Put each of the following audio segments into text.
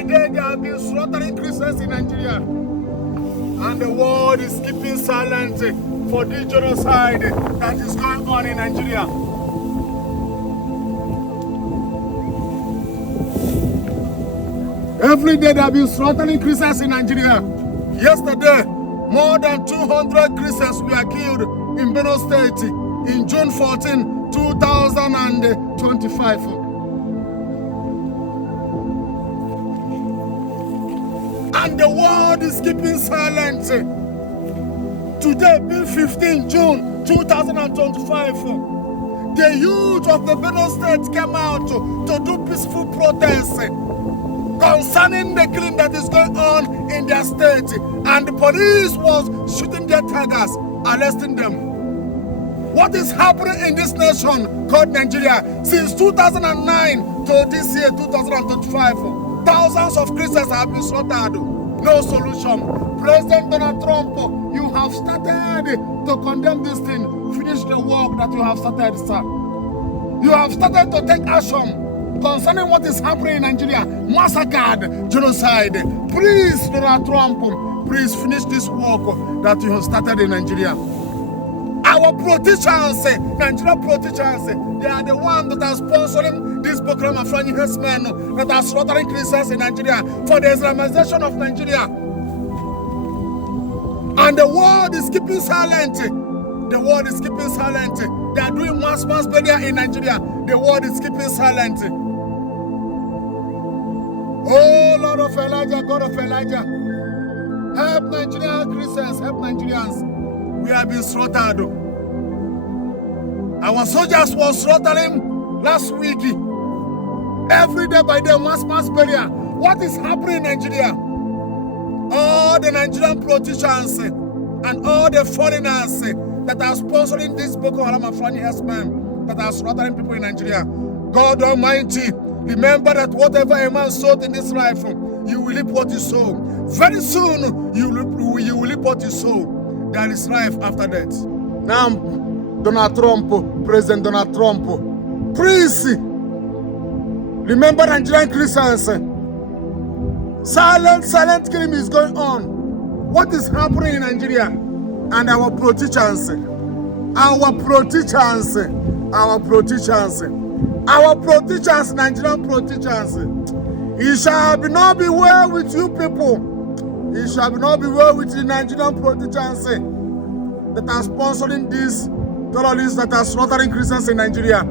by day they have been slaughtering Christians in Nigeria. And the world is keeping silent for this genocide that is going on in Nigeria. Every day they have been slaughtering Christians in Nigeria. Yesterday, more than 200 Christians were killed in Benue State in June 14, 2025. And the world is keeping silent. Today, being 15 June 2025, the youth of the Benue State came out to do peaceful protests concerning the killing that is going on in their state. And the police was shooting their tigers, arresting them. What is happening in this nation called Nigeria since 2009 to this year, 2025? Thousands of Christians have been slaughtered. No solution. President Donald Trump, you have started to condemn this thing. Finish the work that you have started, sir. You have started to take action concerning what is happening in Nigeria. Massacre, genocide. Please, Donald Trump, please finish this work that you have started in Nigeria. Our politicians, Nigerian politicians, they are the ones that are sponsoring this Boko Haram herdsmen that are slaughtering Christians in Nigeria for the Islamization of Nigeria. And the world is keeping silent. The world is keeping silent. They are doing mass burial in Nigeria. The world is keeping silent. Oh, Lord of Elijah, God of Elijah, help Nigerian Christians, help Nigerians. We have been slaughtered. Our soldiers were slaughtering last week. Every day by day, mass burial. What is happening in Nigeria? All the Nigerian politicians and all the foreigners that are sponsoring this Boko Haram herdsmen that are slaughtering people in Nigeria. God Almighty, remember that whatever a man sowed in this life, you will reap what you sow. Very soon, you will reap what you sow. There is life after death. Now, Donald Trump, President Donald Trump, please remember Nigerian Christians. Silent killing is going on. What is happening in Nigeria? And our politicians, Nigerian politicians. It shall not be well with you people. It shall not be well with the Nigerian politicians that are sponsoring these terrorists that are slaughtering Christians in Nigeria.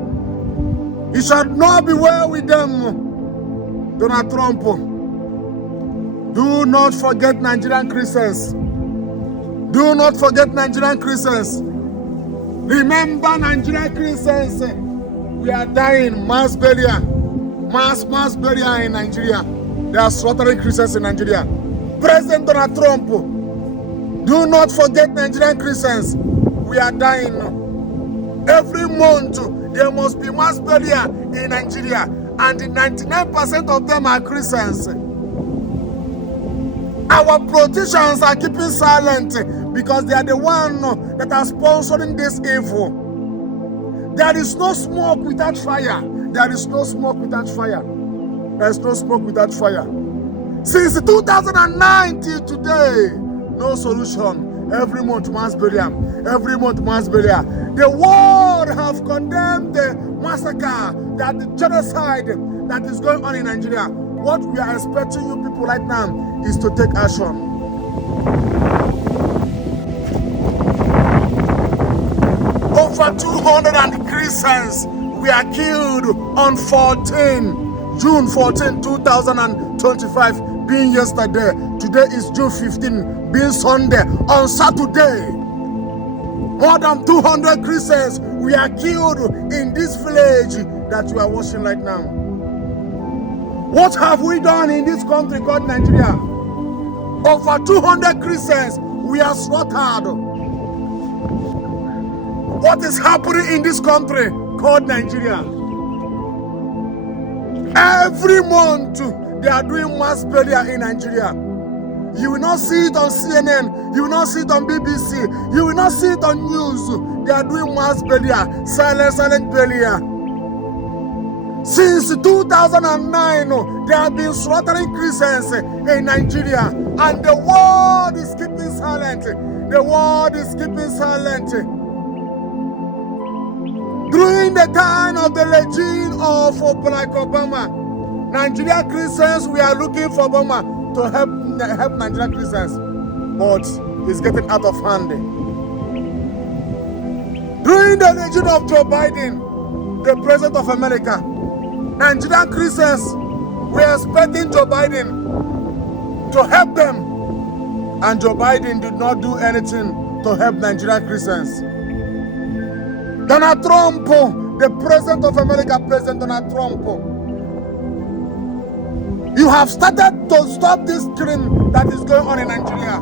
It shall not be well with them. Donald Trump, do not forget Nigerian Christians. Do not forget Nigerian Christians. Remember Nigerian Christians. We are dying mass burial in Nigeria. They are slaughtering Christians in Nigeria. President Donald Trump, do not forget Nigerian Christians. We are dying. Every month, there must be mass burial in Nigeria, and 99% of them are Christians. Our politicians are keeping silent because they are the ones that are sponsoring this evil. There is no smoke without fire. There is no smoke without fire. There is no smoke without fire. Since 2009 till today, no solution. Every month mass burial. Every month mass burial. The world have condemned the massacre, the genocide that is going on in Nigeria. What we are expecting you people right now is to take action. Over 200 Christians were killed on June 14, 2025, being yesterday. Today is June 15, being Sunday. On Saturday, more than 200 Christians were killed in this village that you are watching right now. What have we done in this country called Nigeria? Over 200 Christians were slaughtered. What is happening in this country called Nigeria? Every month, they are doing mass burial in Nigeria. You will not see it on CNN. You will not see it on BBC. You will not see it on news. They are doing mass burial, silent burial. Since 2009, they have been slaughtering Christians in Nigeria, and the world is keeping silent. The world is keeping silent. During the time of the regime of Barack Obama, Nigerian Christians, we are looking for Obama to help Nigerian Christians, but it's getting out of hand. During the regime of Joe Biden, the President of America, Nigerian Christians were expecting Joe Biden to help them, and Joe Biden did not do anything to help Nigerian Christians. Donald Trump, the President of America, President Donald Trump, you have started to stop this crime that is going on in Nigeria.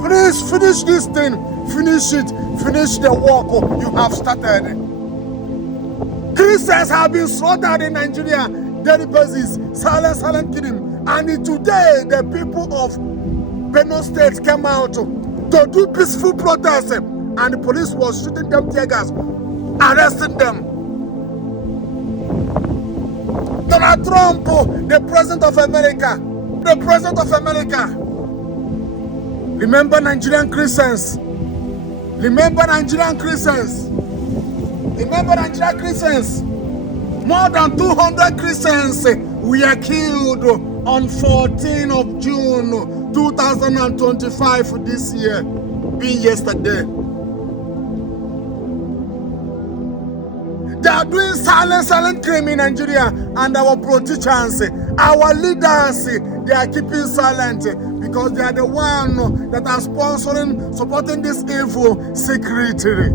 Please finish this thing, finish it, finish the work you have started. Christians have been slaughtered in Nigeria, daily basis, silent killing. And today, the people of Benue State came out to do peaceful protests, and the police was shooting them tear gas, arresting them. Donald Trump, the President of America, remember Nigerian Christians. Remember Nigerian Christians. More than 200 Christians were killed on 14th of June 2025 this year, being yesterday. They are doing silent crime in Nigeria, and our politicians, our leaders, they are keeping silent because they are the one that are supporting this evil secretly.